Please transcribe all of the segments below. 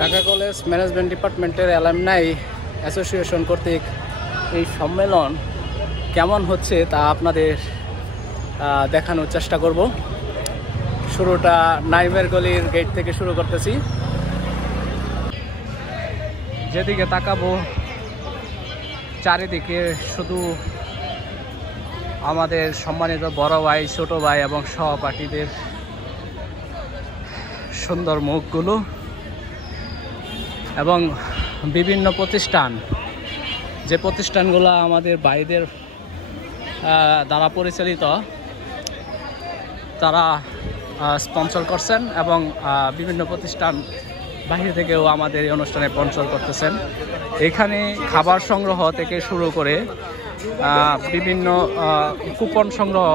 Dhaka college management ডিপার্টমেন্টের alumni association কর্তৃক এই সম্মেলন কেমন হচ্ছে তা আপনাদের দেখানোর চেষ্টা করব। শুরুটা নাইমের গলির গেট থেকে শুরু করতেছি। যেদিকে তাকাবো চারিদিকে শুধু আমাদের সম্মানিত বড় ভাই, ছোট ভাই এবং সহপাঠীদের সুন্দর মুখগুলো এবং বিভিন্ন প্রতিষ্ঠান, যে প্রতিষ্ঠানগুলো আমাদের ভাইদের দ্বারা পরিচালিত, তারা স্পন্সর করছেন এবং বিভিন্ন প্রতিষ্ঠান বাইরে থেকেও আমাদের এই অনুষ্ঠানে স্পন্সর করতেছেন। এখানে খাবার সংগ্রহ থেকে শুরু করে বিভিন্ন কুপন সংগ্রহ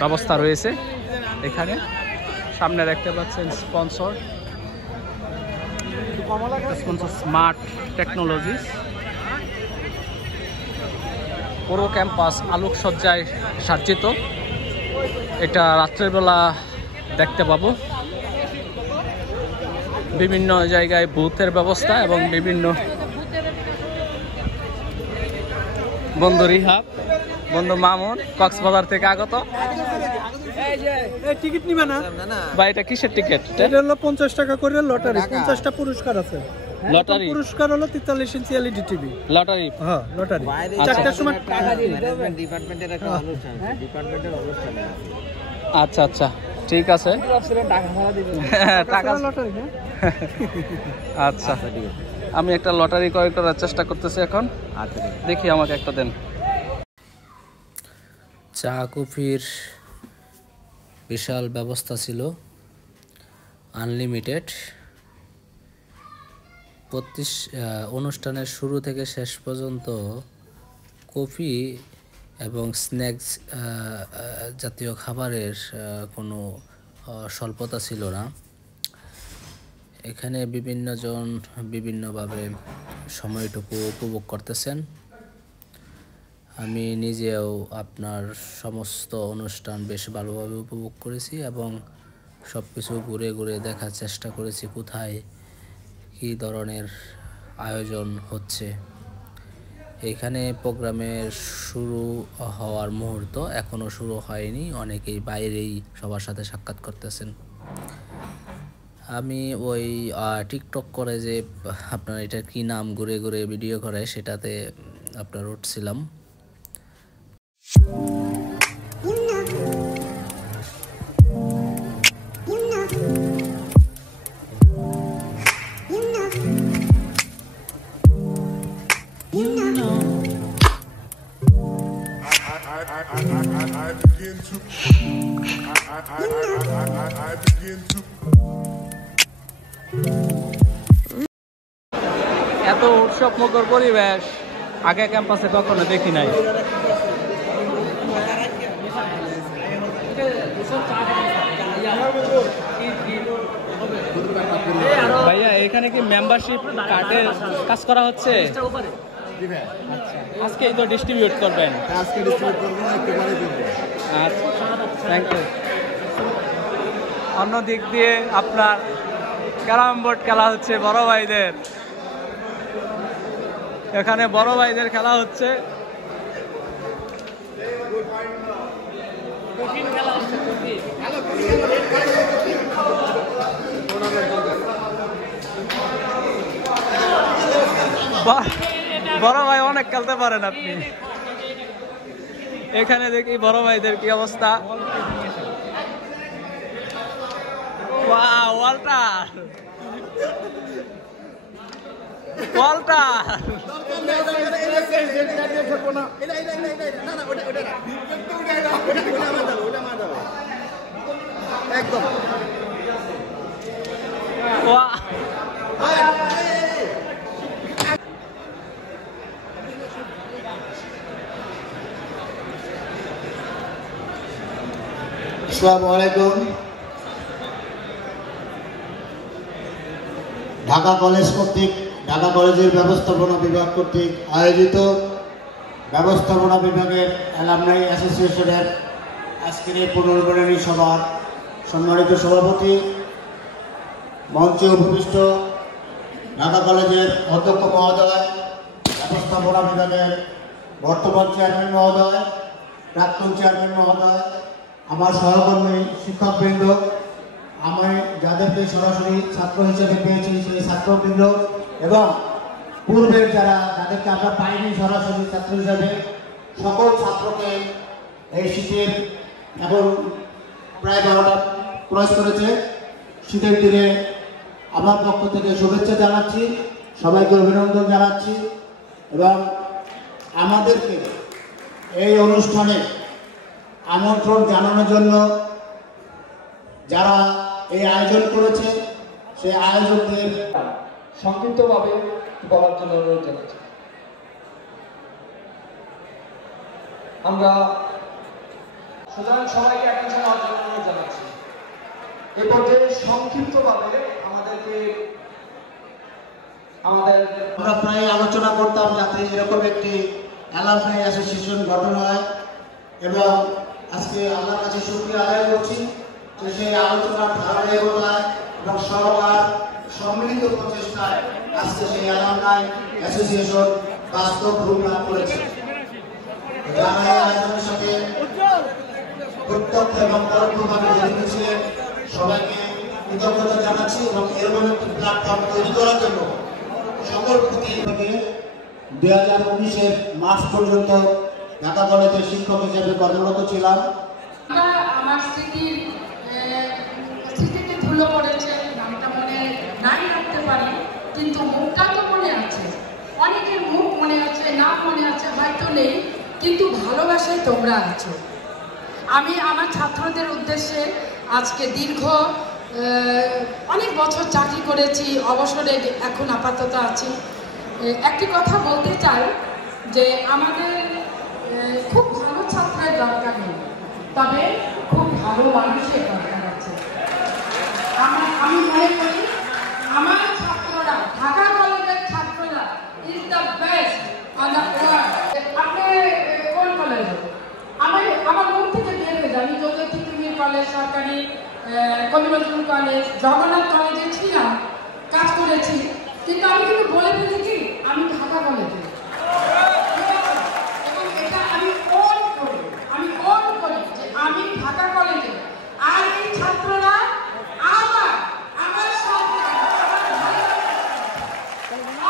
ব্যবস্থা রয়েছে। এখানে সামনে দেখতে পাচ্ছেন স্পন্সর স্মার্ট টেকনোলজিস। পুরো ক্যাম্পাস আলোকসজ্জায় সজ্জিত। এটা রাত্রের বেলা দেখতে পাবো। বিভিন্ন জায়গায় বুথের ব্যবস্থা এবং বিভিন্ন বন্ধু রিহাব, বন্ধু মামুন কক্সবাজার থেকে আগত। টিকিট নিবে না বা এটা কিসের টিকিট? এটা হলো 50 টাকা করে লটারি, 50টা পুরস্কার আছে। লটারি পুরস্কার হলো 43 ইঞ্চি এলইডি টিভি। লটারি? হ্যাঁ, লটারি। 4টার সময় ম্যানেজমেন্ট ডিপার্টমেন্টের একটা অনুষ্ঠান আছে, ডিপার্টমেন্টের অনুষ্ঠানে আছে। আচ্ছা আচ্ছা, ঠিক আছে। টাকা লটারি না? আচ্ছা, আমি একটা লটারি ক্রয় করার চেষ্টা করতেছি এখন। দেখি আমাকে একটা দেন। চা কফির বিশাল ব্যবস্থা ছিল, আনলিমিটেড। অনুষ্ঠানের শুরু থেকে শেষ পর্যন্ত কফি এবং স্ন্যাক্স জাতীয় খাবারের কোনো স্বল্পতা ছিল না। এখানে বিভিন্নজন বিভিন্নভাবে সময়টুকু উপভোগ করতেছেন। আমি নিজেও আপনার সমস্ত অনুষ্ঠান বেশ ভালোভাবে উপভোগ করেছি এবং সব কিছু ঘুরে ঘুরে দেখার চেষ্টা করেছি কোথায় কী ধরনের আয়োজন হচ্ছে। এখানে প্রোগ্রামের শুরু হওয়ার মুহূর্ত এখনও শুরু হয়নি, অনেকেই বাইরেই সবার সাথে সাক্ষাৎ করতেছেন। আমি ওই টিকটক করে যে আপনার এটার কি নাম ঘুরে ঘুরে ভিডিও করে সেটাতে আপনার উঠছিলাম। এত উৎসব মুখর পরিবেশ আগে ক্যাম্পাসে কখনো দেখি নাই। ভাইয়া, এখানে কি মেম্বারশিপ কার্ডের কাজ করা হচ্ছে? আজকে তো ডিস্ট্রিবিউট করবেন? আজকে ডিস্ট্রিবিউট করব, একটু পরে করব। আচ্ছা, থ্যাংক ইউ। অন্য দিক দিয়ে আপনার ক্যারাম বোর্ড খেলা হচ্ছে বড় ভাইদের। এখানে বড় ভাইদের খেলা হচ্ছে। বড় ভাই অনেক খেলতে পারেন আপনি। এখানে দেখি বড় ভাইদের কি অবস্থা। ওয়াল্টার একদম আসসালামু আলাইকুম। ঢাকা কলেজ কর্তৃক, ঢাকা কলেজের ব্যবস্থাপনা বিভাগ কর্তৃক আয়োজিত ব্যবস্থাপনা বিভাগের অ্যালামনাই অ্যাসোসিয়েশনের আজকের এই পুনর্গঠনী সভার সম্মানিত সভাপতি, মঞ্চে উপবিষ্ট ঢাকা কলেজের অধ্যক্ষ মহোদয়, ব্যবস্থাপনা বিভাগের বর্তমান চেয়ারম্যান মহোদয়, প্রাক্তন চেয়ারম্যান মহোদয়, আমার সহকর্মী শিক্ষকবৃন্দ, আমি যাদেরকে সরাসরি ছাত্র হিসেবে পেয়েছি সেই ছাত্রবৃন্দ এবং পূর্বের যাদেরকে আমরা পাইনি সরাসরি ছাত্র হিসেবে, সকল ছাত্রকে এই শীতের এখন প্রায় 12টা ক্রস করেছে, শীতের দিনে আমার পক্ষ থেকে শুভেচ্ছা জানাচ্ছি, সবাইকে অভিনন্দন জানাচ্ছি এবং আমাদেরকে এই অনুষ্ঠানে আমন্ত্রণ জানানোর জন্য যারা এই আয়োজন করেছে সেই আয়োজকদের সংক্ষিপ্তভাবে বলার জন্য অনুরোধ জানাচ্ছি। আমরা সুতরাং সবাইকে অ্যাটেনশন হওয়ার জন্য অনুরোধ জানাচ্ছি। এ পর্যায়ে সংক্ষিপ্তভাবে আমরা প্রায় আলোচনা করতাম যাতে এরকম একটি অ্যালামনাই অ্যাসোসিয়েশন গঠন হয় এবং আজকে আল্লাহর কাছে শুকরিয়া আদায় করছি যে সেই আলোচনার ধারাবাহিকতায় এবং সরকার সম্মিলিত প্রচেষ্টায় আজকে সেই অ্যালামনাই অ্যাসোসিয়েশন বাস্তব রূপ লাভ করেছে। যারা এই আয়োজনের সাথে প্রত্যক্ষ এবং পরোক্ষভাবে জড়িত ছিলেন সবাইকে কৃতজ্ঞতা জানাচ্ছি এবং এরকম একটি প্ল্যাটফর্ম তৈরি করার জন্য সকল প্রতি 2019-এর মার্চ পর্যন্ত ঢাকা কলেজের শিক্ষক হিসেবে কর্মরত ছিলাম। আমার স্মৃতিতে ধুলো পড়েছে, নামটা মনে নাই রাখতে পারি, কিন্তু মুখটা তো মনে আছে, অনেকের মুখ মনে আছে, নাম মনে আছে হয়তো নেই, কিন্তু ভালোবাসায় তোমরা আছো। আমি আমার ছাত্রদের উদ্দেশ্যে আজকে দীর্ঘ অনেক বছর চাকরি করেছি, অবসরে এখন আপাতত আছি, একটি কথা বলতে চাই যে আমাদের খুব ভালো ছাত্রের দরকার নেই, তবে খুব ভালো মানুষের দরকার আছে। আমি মনে করি আমার ছাত্ররা, ঢাকা কলেজের ছাত্ররা is the best on the world. আপনি কোন কলেজে? আমার মুখ থেকে বের হয়ে যায়, আমি জ্যোতির্ময় কলেজ, সরকারি কবি নজরুল কলেজ, জগন্নাথ কলেজে ছিলাম, কাজ করেছি, কিন্তু আমি কিন্তু বলে ফেলি কি আমি ঢাকা কলেজে, এবং এটা আমি অন করি যে আমি ঢাকা কলেজে। আর এই ছাত্ররা আমার সাথে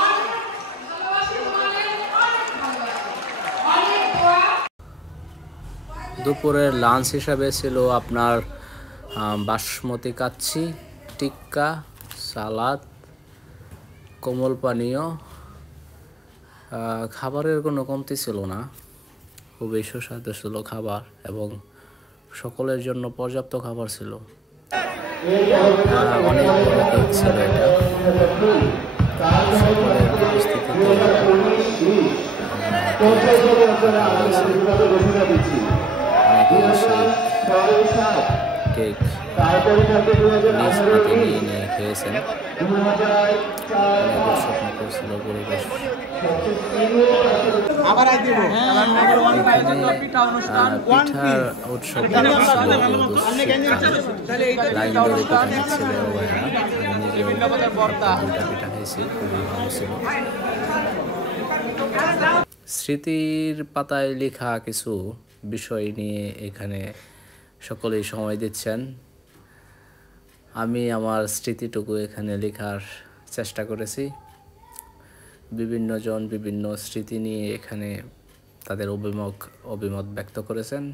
অনেক ভালোবাসি, তোমাদের অনেক ভালোবাসি, অনেক দোয়া। দুপুরের লাঞ্চ হিসাবে ছিল আপনার বাসমতি কাচ্চি, টিক্কা, সালাদ, কোমল পানীয়। খাবারের কোনো কমতি ছিল না, খুবই সুস্বাদু ছিল খাবার এবং সকলের জন্য পর্যাপ্ত খাবার ছিল। অনেক বড় কেক ছিল এটা। সকলের উপস্থিতিতে কেক নিজ হাতে নিয়ে খেয়েছেন। দর্শক করছিল পরিবেশ। পিঠার উৎসব লাইন ধরে পিঠা খাচ্ছিল ভাইয়া, আমি নিজেও পিঠা খেয়েছি, খুবই ভালো ছিল। স্মৃতির পাতায় লেখা কিছু বিষয় নিয়ে এখানে সকলেই সময় দিচ্ছেন। আমি আমার স্মৃতিটুকু এখানে লেখার চেষ্টা করেছি। বিভিন্ন জন বিভিন্ন স্মৃতি নিয়ে এখানে তাদের অভিমত ব্যক্ত করেছেন।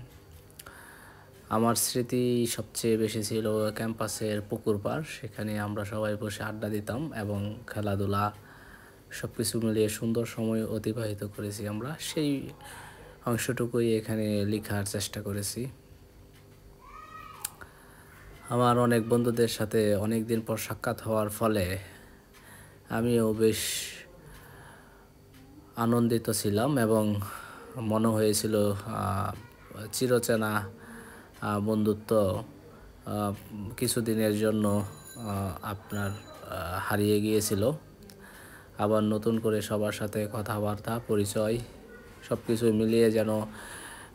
আমার স্মৃতি সবচেয়ে বেশি ছিল ক্যাম্পাসের পুকুর পাড়, সেখানে আমরা সবাই বসে আড্ডা দিতাম এবং খেলাধুলা সব কিছু মিলিয়ে সুন্দর সময় অতিবাহিত করেছি আমরা। সেই অংশটুকুই এখানে লেখার চেষ্টা করেছি। আমার অনেক বন্ধুদের সাথে অনেক দিন পর সাক্ষাৎ হওয়ার ফলে আমিও বেশ আনন্দিত ছিলাম এবং মনে হয়েছিল চিরচেনা বন্ধুত্ব কিছুদিনের জন্য আপনার হারিয়ে গিয়েছিল। আবার নতুন করে সবার সাথে কথাবার্তা, পরিচয় সব কিছু মিলিয়ে যেন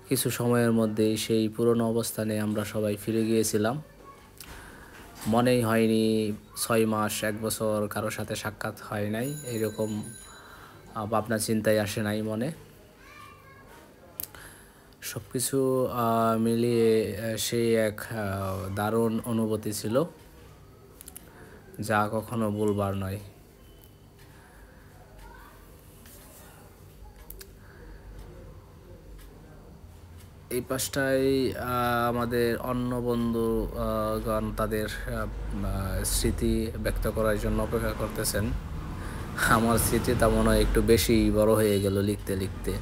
কিছু সময়ের মধ্যেই সেই পুরনো অবস্থানে আমরা সবাই ফিরে গিয়েছিলাম। মনেই হয়নি 6 মাস 1 বছর কারো সাথে সাক্ষাৎ হয় নাই, এরকম ভাবনা চিন্তাই আসে নাই মনে। সব কিছু মিলিয়ে সেই এক দারুণ অনুভূতি ছিল, যা কখনো ভুলবার নয়। এই পাশটায় আমাদের অন্য বন্ধুগণ তাদের স্মৃতি ব্যক্ত করার জন্য অপেক্ষা করতেছেন। আমার স্মৃতি তা মনে হয় একটু বেশি বড় হয়ে গেল লিখতে লিখতে।